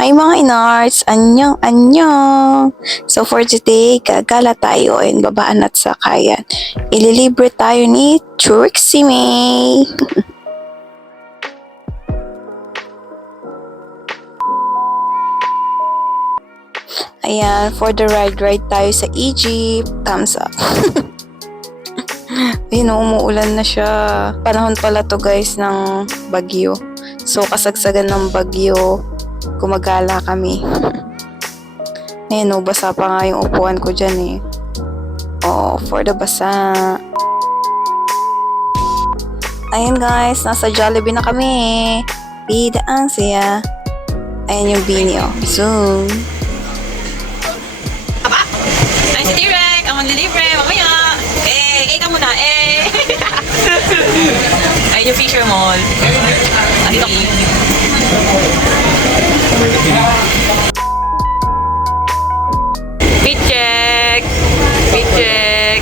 Hi mga inarts! Anyong, anyong! So for today, gagala tayo and babaan at sakayan. Ililibre tayo ni Trixie May! Ayan, for the ride tayo sa Egypt. Thumbs up! Ayun, umuulan na siya. Panahon pala to guys ng bagyo. So kasagsagan ng bagyo, gumagala kami. Ayun, basa pa nga yung upuan ko dyan eh. Oh, for the basa. Ayun guys, nasa Jollibee na kami. Bida ang siya. Ayun yung bini oh. Zoom. Aba! Ay, si T-Rex! Ang manlilibre! Mamaya! Ka muna! Ayun yung Fisher Mall. Ay, Pichek! Pichek!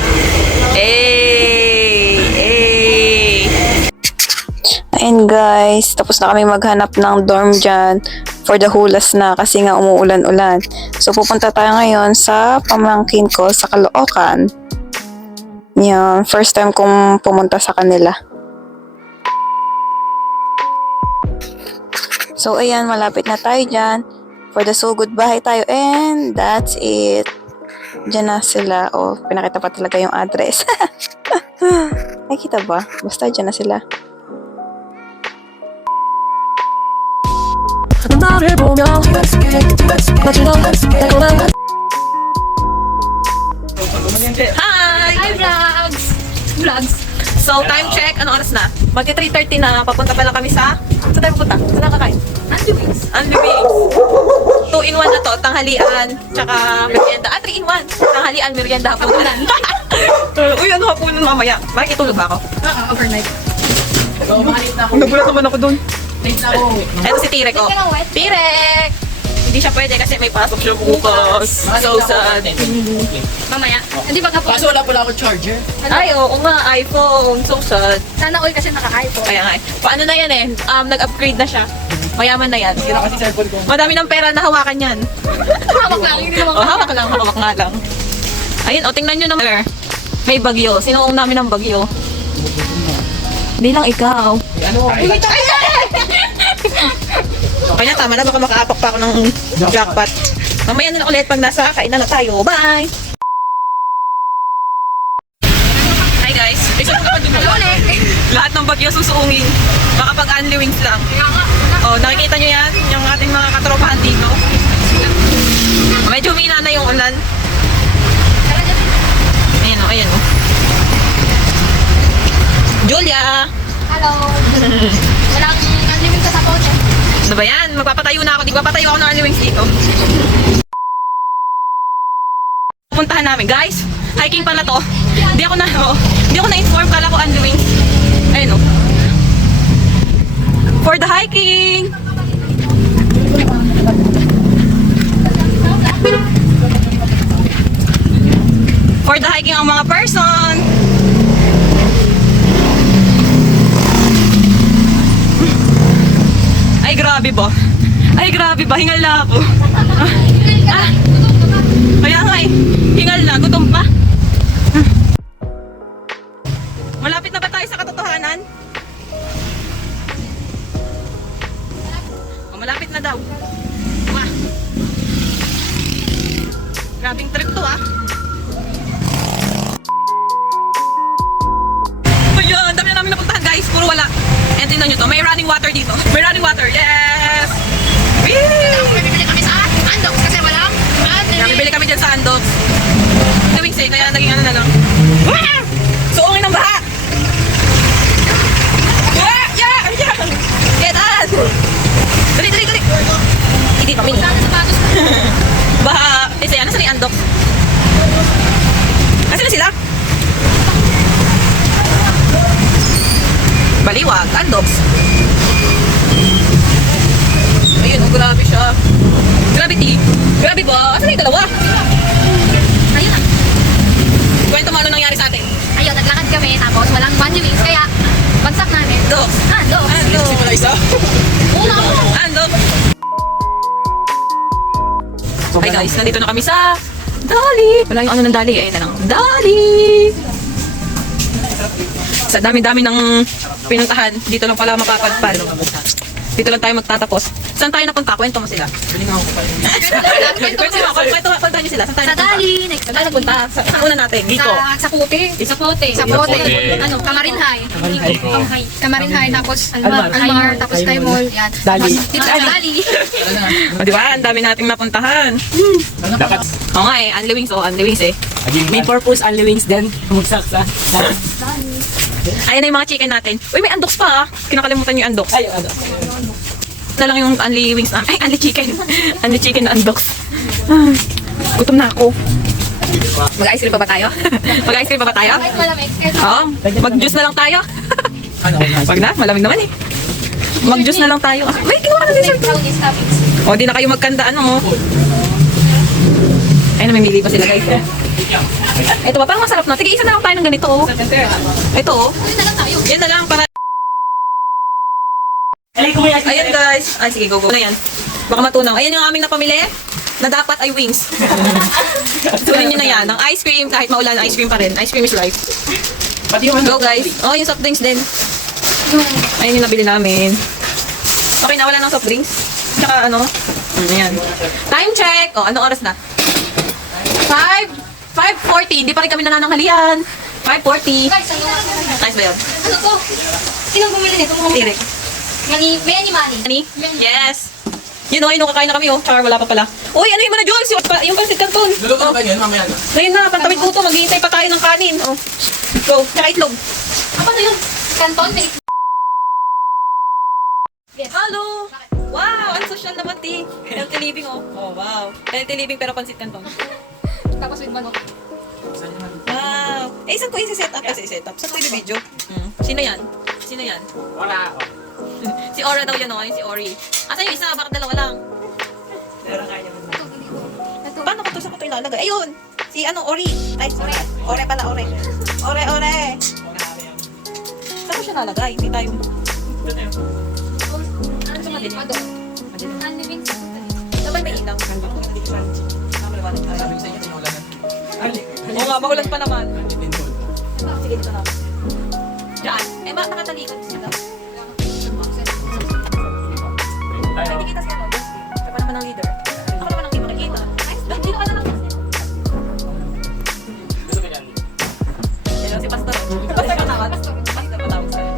Ayun guys, tapos na kami maghanap ng dorm dyan for the hulas na kasi nga umuulan-ulan. So pupunta tayo ngayon sa pamangkin ko sa Caloocan. Yan, first time kong pumunta sa kanila. So ayan, malapit na tayo dyan. For the so goodbye tayo and that's it. Diyan na sila. Oh, pinakita pa talaga yung address. Nakita ba? Basta dyan na sila. Hi! Hi, vlogs! Vlogs. So, time check. Ano oras na? Magti 3:30 na. Papunta pala kami sa... Saan tayo pupunta? Saan na kakain? Andy Wings. Unli Wings. 2-in-1 na to. Tanghalian, tsaka merienda. 3-in-1. Tanghalian, merienda, hapunan. Uy, ano hapunan mamaya? Bakit itulog ba ako? Overnight. Nagulat naman ako doon. Late na ako. Ito si Tirek, oh. Hindi ka lang wet. Tirek! Hindi siya pwede kasi may pasok siya bukas. So sad. Mamaya. Hindi ba kapag... Kaso wala pala ako charger. Ay, oo nga, iPhone. So sad. Sana all kasi naka-iPhone. Kaya nga, paano na yan eh? Nag-upgrade na siya. Mayaman na yan. Sira kasi cellphone ko. Madami ng pera na hawakan yan. Hawak lang. Hindi naman Oh, hawak nga lang. Ayun, tingnan nyo naman. May bagyo. Sinuong namin ng bagyo. Hindi lang ikaw. Ano? Kaya tama na, baka makaapak pa ako ng jackpot. Mamaya na lang ulit pag nasa kainan na tayo. Bye! Hi guys! Isa ko naman dumula. Lahat ng bagyo susuungin. Baka pag Unli Wings lang. Oh, nakikita nyo yan? Yung ating mga katropahan dito. Medyo humina na yung ulan. Ayan o, ayan o. Julia! Hello. Walang Andy Wings sa coach. Ano ba yan? Magpapatayo na ako. Di papatayo ako ng Unli Wings dito. Puntahan namin. Guys, hiking pala to. Hindi ako na-inform. Kala ko Unli Wings. Ayun o. For the hiking! For the hiking ang mga person. Ay, grabe ba? Ay, grabe ba? Hingal na ako. Kaya nga eh. Hingal na. Gutom pa. Malapit na ba tayo sa katotohanan? Oh, malapit na daw. Wah. Grabing trip to ah. Ayan, dami na namin napuntahan guys. Puro wala. And tingnan nyo to, may running water dito. May running water, yes! Whee! Bibili kami sa Andox kasi walang Bibili kami dyan sa Andox. Wings eh, kaya naging ano na lang. Wah! Suungin ng baha! Wah! Yeah! Yeah! Get out! Dali! Hindi pa, mini. Baha! Eh, saya, nasa ni Andox? Nasaan na sila? Baliwag, Andox. Ayun, oh, grabe siya. Gravity. Grabe ba? Asan na yung dalawa? Ayun na. Kwento mo ano nangyari sa atin. Ayun, naglakad kami tapos walang Andy Wings kaya bagsak namin. Andox. Andox. Andox. Wala isa. Una ako. Andox. Hi guys, nandito na kami sa Dali. Wala yung ano ng Dali eh. Lang. Dali! Sa dami-dami ng pinuntahan, dito lang pala mapapagpal. Dito lang tayo magtatapos. Saan tayo napunta? Kwento mo sila. Kwento niyo sila. Saan tayo Sa napunta? Dali, next Saan tayo napunta? Saan una natin? Dito. Sa Puti. Sa Puti. Sa Puti. Ano, Kamarin High. Kamarin High, tapos Almar, tapos Sky Mall. Yan. Dali. Dito sa Dali. O diba? Ang dami nating napuntahan. Dapat Oo nga eh. Unli Wings. Unli Wings eh. may purpose only wings din. Bumagsak sa. Ayan na yung mga chicken natin. Uy, may andoks pa ah. Kinakalimutan niyo yung andoks. Ay, ano? Na lang yung unli wings na. Ay, unli chicken. Unli chicken na andoks. Ah, gutom na ako. Mag-ice cream pa ba tayo? Mag-ice cream pa ba tayo? Kahit malamig. Oo. Mag-juice na lang tayo. Wag na, malamig naman eh. Mag-juice na lang tayo. Ah, may kinuha ka na dessert. Brownies toppings. O, di na kayo magkanda ano. Ay, namimili pa sila guys. Oh. Ito ba, parang masarap na. Tige, isa na lang tayo ng ganito oh. Ito oh. Ayun na lang tayo. Yan na lang para... Ayan guys. Ay, sige, go. Na yan. Baka matunaw. Ayan yung aming napamili na dapat ay wings. Tunin nyo na yan. Ang ice cream, kahit maulan, ice cream pa rin. Ice cream is life. Go guys. Oh, yung soft drinks din. Ayun yung nabili namin. Okay na, wala ng soft drinks. Tsaka ano. Ayan. Time check. Oh, anong oras na? 5:40. Hindi pa rin kami nanananghalian. 5:40. Guys, ano Nice ba yun? Ano to? Sinong bumili nito? Tirik. Many money. Ani? Yes. Yun o, kakain na kami oh. Char, wala pa pala. Uy, ano yung mga Jules? Yung pansit canton. Luluto na ba yun? Mamaya na. Ngayon na, pantawid guto. Maghihintay pa tayo ng kanin. Oh. Go. Tsaka itlog. Apa na yun? Canton? May Hello! Wow! Ang social naman, ti. Healthy living oh. Oh, wow. Healthy living pero pansit canton. tapos with manok. Wow. Eh, saan ko i-set up? Kasi i-set up. Saan ko i-video? Sino yan? Sino yan? Wala. Si Ora daw yan oh. Yung si Ori. Asan yung isa? Bakit dalawa lang? Ito. Paano ko to? Saan ko to ilalagay? Ayun! Si ano, Ori. Ay, sorry. Ore pala, Ore. Ore. Saan ko siya nalagay? Hindi tayo... Ano sa mga doon? Unliving. Sabay may ilaw. Oo nga, mahulan pa naman. Sige, dito na. Diyan. Eh, nakatalikod sila. Ay, hindi kita siya. Siya pa naman ang leader. Ako naman ang di makikita. Dito ka na lang. Ayun, si Pastor. Pastor ka naman. Pastor pa tawag sa'yo.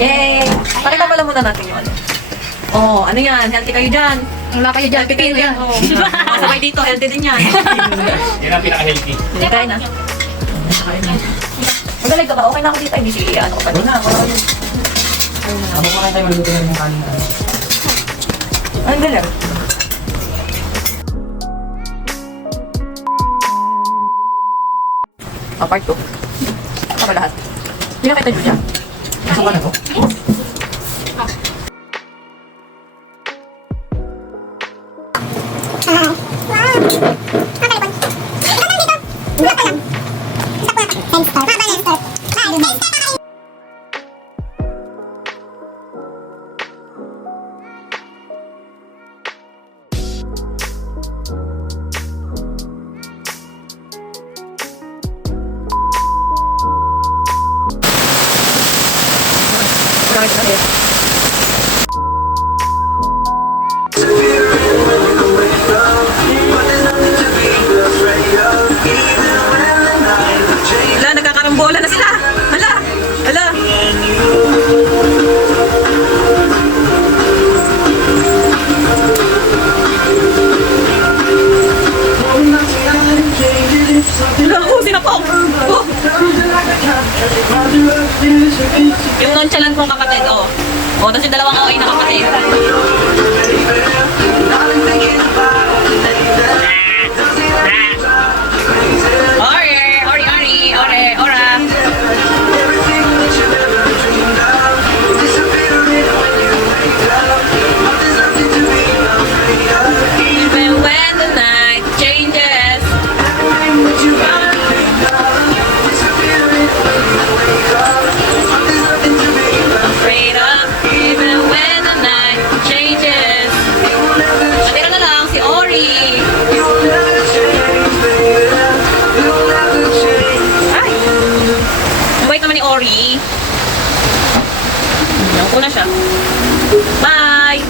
Yay! Pakita pala muna natin yung ano. Oh, ano yan? Healthy kayo dyan. Wala kayo dyan. Pipino yan. Oh. Sabay dito, healthy din yan. Yan ang pinaka-healthy. Hindi kain na. Magaling ka ba? Okay na ako dito. Hindi siya ano ko pa. Wala. Abo pa kayo tayo maluto na yung kanin. Ang galing. Part 2. Ito ba lahat? Hindi na kita dyan. Gusto ka na to? Marami na rin. Hala, nagkakarambola na sila. Hala. Hala, sinapok. Oh. Yung nonchalant kong kapatid, oh. Oh, tapos yung dalawang OA na kapatid. Ora. Even when the night changes. Afraid of even when the night Yan, upo na siya. Bye!